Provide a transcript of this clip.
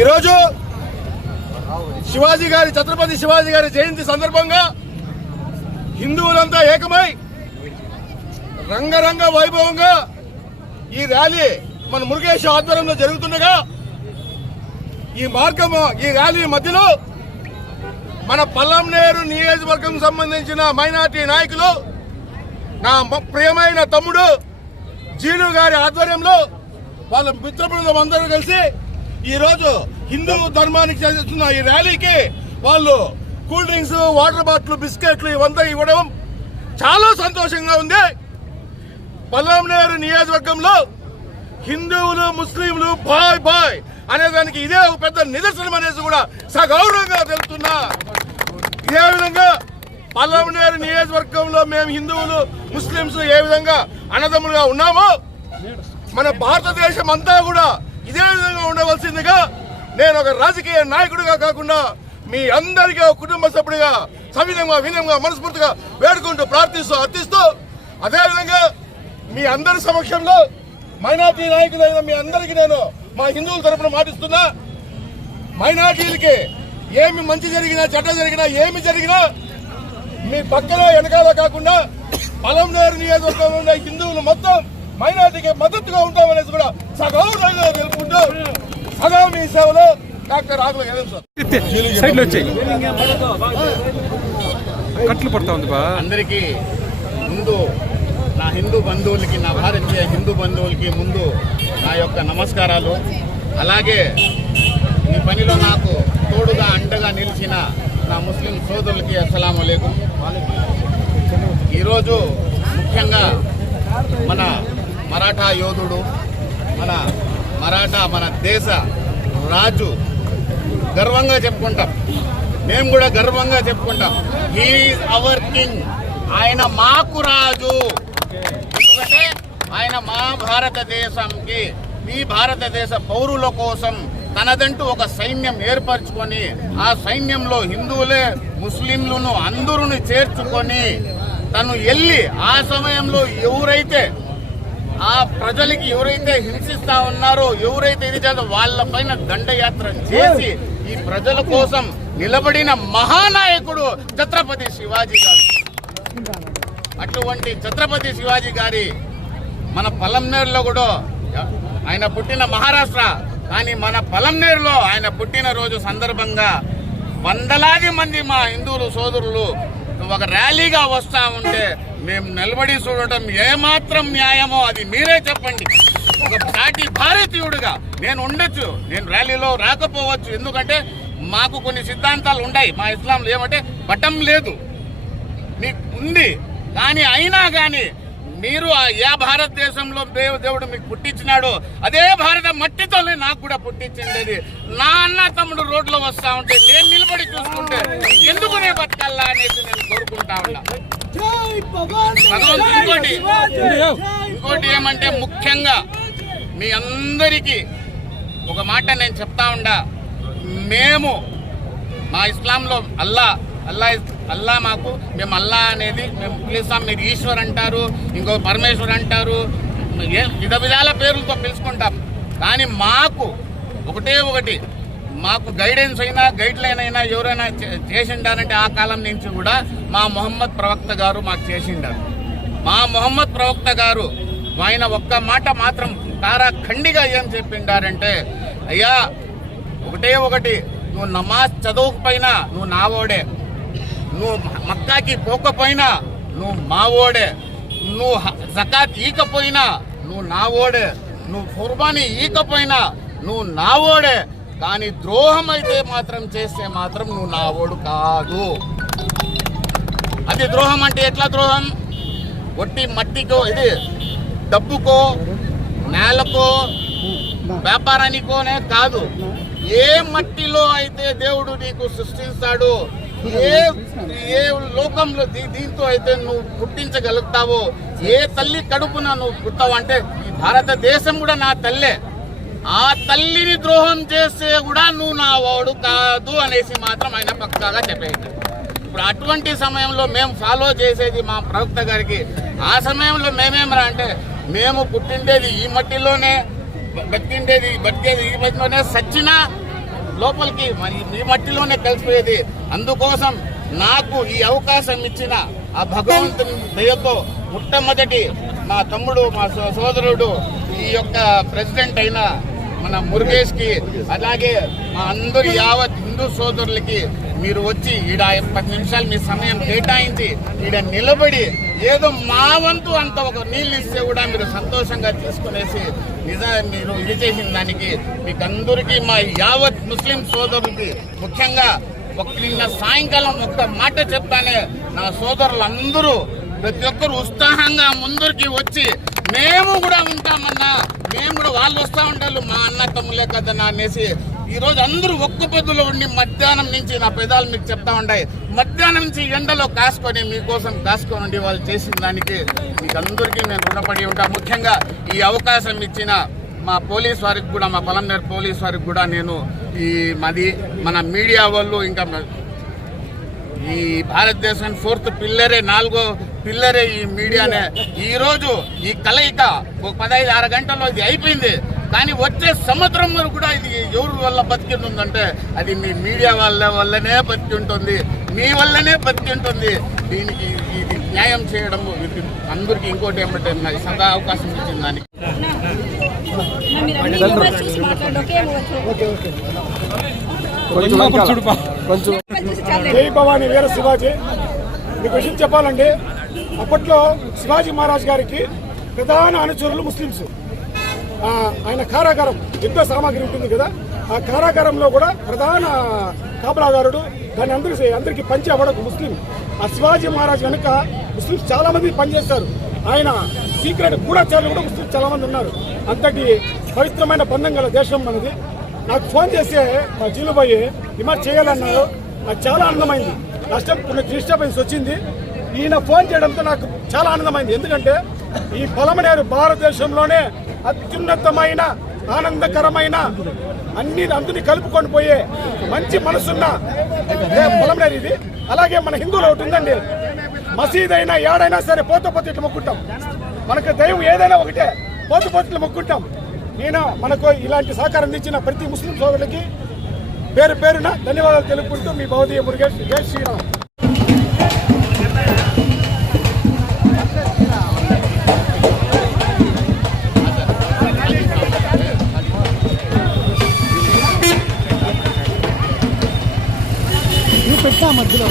ఈరోజు శివాజీ గారి ఛత్రపతి శివాజీ గారి జయంతి సందర్భంగా హిందువులంతా ఏకమై రంగరంగ వైభవంగా ఈ ర్యాలీ మన మురుగేశ్ ఆధ్వర్యంలో జరుగుతుండగా ఈ ర్యాలీ మధ్యలో మన పల్లంనేరు నియోజకవర్గం సంబంధించిన మైనార్టీ నాయకులు నా ప్రియమైన తమ్ముడు జీను గారి ఆధ్వర్యంలో వాళ్ళ మిత్ర బృందం అందరూ కలిసి ఈరోజు హిందూ ధర్మానికి చేస్తున్న ఈ ర్యాలీకి వాళ్ళు కూల్ డ్రింక్స్, వాటర్ బాటిల్, బిస్కెట్లు ఇవంతా ఇవ్వడం చాలా సంతోషంగా ఉంది. పల్లంనేరు నియోజకవర్గంలో హిందువులు ముస్లింలు బాయ్ బాయ్ అనేదానికి ఇదే ఒక పెద్ద నిదర్శనం అనేసి కూడా సగౌరవంగా తెలుపుతున్నా. ఇదే విధంగా పల్లంనేరు నియోజకవర్గంలో మేము హిందువులు ముస్లింస్ ఏ విధంగా అన్నదమ్ములుగా ఉన్నామో మన భారతదేశం అంతా కూడా ఇదే విధంగా ఉండవలసిందిగా నేను ఒక రాజకీయ నాయకుడిగా కాకుండా మీ అందరికీ ఒక కుటుంబ సభ్యుడిగా సవినంగా వినయంగా మనస్ఫూర్తిగా వేడుకుంటూ ప్రార్థిస్తూ అర్థిస్తూ అదేవిధంగా మీ అందరి సమక్షంలో మైనార్టీ నాయకులైన మీ అందరికీ నేను మా హిందువుల తరఫున మాటిస్తున్నా. మైనార్టీలకి ఏమి మంచి జరిగినా చెడ్డ జరిగినా ఏమి జరిగినా మీ పక్కన వెనకాల కాకుండా పలంనేరు నియోజకవర్గంలో ఉన్న హిందువులు మొత్తం మైనార్టీకి మద్దతుగా ఉంటామనేసి కూడా సగౌరవంగా తెలుపుకుంటూ సగం మీ సేవలో డాక్టర్ రాఘుల కట్లు పడతా ఉంది బా. అందరికీ ముందు నా హిందూ బంధువులకి, నా భారతీయ హిందూ బంధువులకి ముందు నా యొక్క నమస్కారాలు. అలాగే ఈ పనిలో నాకు తోడుగా అండగా నిలిచిన నా ముస్లిం సోదరులకి అస్సలాము అలైకుం. ఈరోజు ముఖ్యంగా మన మరాఠా యోధుడు, మన దేశ రాజు గర్వంగా చెప్పుకుంటాం, మేము కూడా గర్వంగా చెప్పుకుంటాం, హీ ఈజ్ అవర్ కింగ్, ఆయన మాకు రాజు. ఎందుకంటే ఆయన మా భారతదేశంకి, ఈ భారతదేశ పౌరుల కోసం తనదంటూ ఒక సైన్యం ఏర్పరచుకొని ఆ సైన్యంలో హిందువులే ముస్లింలను అందరూ చేర్చుకొని తను వెళ్ళి ఆ సమయంలో ఎవరైతే ఆ ప్రజలకి ఎవరైతే హింసిస్తా ఉన్నారో, ఎవరైతే ఇది చేస్తారో వాళ్ళపైన దండయాత్ర చేసి ఈ ప్రజల కోసం నిలబడిన మహానాయకుడు ఛత్రపతి శివాజీ గారు. అటువంటి ఛత్రపతి శివాజీ గారి మన పలంనేరులో కూడా ఆయన పుట్టిన మహారాష్ట్ర, కానీ మన పలంనేరులో ఆయన పుట్టినరోజు సందర్భంగా వందలాది మంది మా హిందువులు సోదరులు ఒక ర్యాలీగా వస్తా ఉంటే మేము నిలబడి చూడటం ఏమాత్రం న్యాయమో అది మీరే చెప్పండి. ఒక సాటి భారతీయుడిగా నేను ఉండొచ్చు, నేను ర్యాలీలో రాకపోవచ్చు, ఎందుకంటే మాకు కొన్ని సిద్ధాంతాలు ఉన్నాయి. మా ఇస్లాంలో ఏమంటే బటం లేదు, మీకు ఉంది, కానీ అయినా కానీ మీరు ఏ భారతదేశంలో దేవుడు మీకు పుట్టించినాడో అదే భారత మట్టితోనే నాకు కూడా పుట్టించింది. నా అన్న తమ్ముడు రోడ్లో వస్తా ఉంటే నేను నిలబడి చూసుకుంటే ఎందుకు నేను బతకల్లా అనేసి నేను కోరుకుంటా ఉన్నా. ఇంకోటి ఏమంటే ముఖ్యంగా మీ అందరికీ ఒక మాట నేను చెప్తా ఉండా, మేము మా ఇస్లాంలో అల్లా మాకు, మేము అల్లా అనేది మేము పిలుస్తాం, మీరు ఈశ్వర్ అంటారు, ఇంకో పరమేశ్వర్ అంటారు, విధ విధాల పేర్లతో పిలుచుకుంటాం. కానీ మాకు ఒకటి మాకు గైడెన్స్ అయినా గైడ్ లైన్ అయినా ఎవరైనా చేసిండారంటే ఆ కాలం నుంచి కూడా మా మొహమ్మద్ ప్రవక్త గారు మాకు చేసిండారు. మా మొహమ్మద్ ప్రవక్త గారు ఆయన ఒక్క మాట మాత్రం ఖండిగా ఏం చెప్పిండారంటే, అయ్యా ఒకటి నువ్వు నమాజ్ చదవకపోయినా నువ్వు నావోడే, నువ్వు మక్కాకి పోకపోయినా నువ్వు మావోడే, నువ్వు జకాత్ ఈకపోయినా నువ్వు నావోడే, నువ్వు కుర్బానీ ఈకపోయినా నువ్వు నావోడే, కానీ ద్రోహం అయితే మాత్రం చేస్తే మాత్రం నువ్వు నావోడు కాదు. అది ద్రోహం అంటే ఎట్లా ద్రోహం? ఒట్టి మట్టికో, ఇది డబ్బుకో, నేలకో, వ్యాపారానికోనే కాదు, ఏ మట్టిలో అయితే దేవుడు నీకు సృష్టిస్తాడో, ఏ లోకంలో దీంతో అయితే నువ్వు పుట్టించగలుగుతావో, ఏ తల్లి కడుపున నువ్వు పుట్టావు అంటే ఈ భారతదేశం కూడా నా తల్లే, ఆ తల్లిని ద్రోహం చేస్తే కూడా నువ్వు నా వాడు కాదు అనేసి మాత్రం ఆయన పక్కాగా చెప్పేది. ఇప్పుడు అటువంటి సమయంలో మేము ఫాలో చేసేది మా ప్రవక్త గారికి. ఆ సమయంలో మేమేమరా అంటే మేము పుట్టిండేది ఈ మట్టిలోనే, బతికేది ఈ మట్టిలోనే, సచ్చినా లోపలికి మరి ఈ మట్టిలోనే కలిసిపోయేది. అందుకోసం నాకు ఈ అవకాశం ఇచ్చిన ఆ భగవంతుని దయతో మొట్టమొదటి మా తమ్ముడు, మా సోదరుడు, ఈ యొక్క ప్రెసిడెంట్ అయిన మన మురుగేష్కి, అలాగే మా అందరి యావత్ హిందూ సోదరులకి మీరు వచ్చి ఈడ 10 నిమిషాలు మీ సమయం కేటాయించి ఈడ నిలబడి ఏదో మా వంతు అంత ఒక నీళ్ళు ఇస్తే కూడా మీరు సంతోషంగా తీసుకునేసి మీరు ఇది చేసిన దానికి మీకు అందరికీ మా యావత్ ముస్లిం సోదరులకి ముఖ్యంగా నిన్న సాయంకాలం ఒక్క మాట చెప్తానే, నా సోదరులందరూ ప్రతి ఒక్కరు ఉత్సాహంగా ముందరికి వచ్చి మేము కూడా ఉంటామన్నా, మేము కూడా వాళ్ళు వస్తూ ఉంటారు మా అన్న తమ్ములే కదన్నా అనేసి ఈరోజు అందరూ ఒక్క పొద్దులో ఉండి మధ్యాహ్నం నుంచి నా పెదాలు మీకు చెప్తా ఉంటాయి, మధ్యాహ్నం నుంచి ఎండలో కాసుకొని మీకోసం కాసుకొని ఉండి వాళ్ళు చేసిన దానికి మీకు అందరికీ నేను రుణపడి ఉంటా. ముఖ్యంగా ఈ అవకాశం ఇచ్చిన మా పోలీస్ వారికి కూడా, మా పలంనేరు పోలీస్ వారికి కూడా నేను మన మీడియా వాళ్ళు, ఇంకా ఈ భారతదేశం 4th పిల్లరే, 4వ పిల్లరే ఈ మీడియానే. ఈరోజు ఈ కలయిక ఒక 15-6 గంటల్లో ఇది అయిపోయింది, కానీ వచ్చే సంవత్సరం వరకు కూడా ఇది ఎవరి వల్ల బతికి ఉందంటే అది మీ మీడియా వల్లనే బతికి ఉంటుంది. మీ వల్లనే బతికింటుంది. దీనికి ఇది న్యాయం చేయడం ఇది అందరికీ ఇంకోటి ఏమంటే నాకు సదా అవకాశం ఇచ్చిన దానికి. జై భవానీ వీర శివాజీ. మీకు విషయం చెప్పాలండి, అప్పట్లో శివాజీ మహారాజ్ గారికి ప్రధాన అనుచరులు ముస్లింస్. ఆయన కారాగారం యుద్ధ సామాగ్రి ఉంటుంది కదా, ఆ కారాగారంలో కూడా ప్రధాన కాపలాదారుడు. దాన్ని అందరికీ పంచి అవ్వడం ముస్లిం. ఆ శివాజీ మహారాజ్ వెనుక ముస్లింస్ చాలా మంది పనిచేస్తారు. ఆయన సీక్రెట్ గూఢచారులు కూడా ముస్లింస్ చాలా మంది ఉన్నారు. అంతటి పవిత్రమైన బంధం గల దేశం మనది. నాకు ఫోన్ చేస్తే మా జీలుబాయి రిమార్క్ చేయాలన్నారు. నాకు చాలా ఆనందమైంది. కొన్ని డిస్టర్బెన్స్ వచ్చింది. ఈయన ఫోన్ చేయడంతో నాకు చాలా ఆనందమైంది. ఎందుకంటే ఈ పొలమనేరు భారతదేశంలోనే అత్యున్నతమైన ఆనందకరమైన అందరినీ కలుపుకొని పోయే మంచి మనసున్న పొలమనేరు ఇది. అలాగే మన హిందువులు ఒకటి ఉందండి, మసీద్ అయినా ఏడైనా సరే పోతే ఇట్లా మొక్కుంటాం. మనకు దైవం ఏదైనా ఒకటే, పోతే ఇట్లా మొక్కుంటాం. నేను మనకు ఇలాంటి సహకారం అందించిన ప్రతి ముస్లిం సోదరులకి పేరు పేరున ధన్యవాదాలు తెలుపుకుంటూ మీ భౌతిక మురుగేష్. జై శ్రీరామ్. పెట్టా మధ్యలో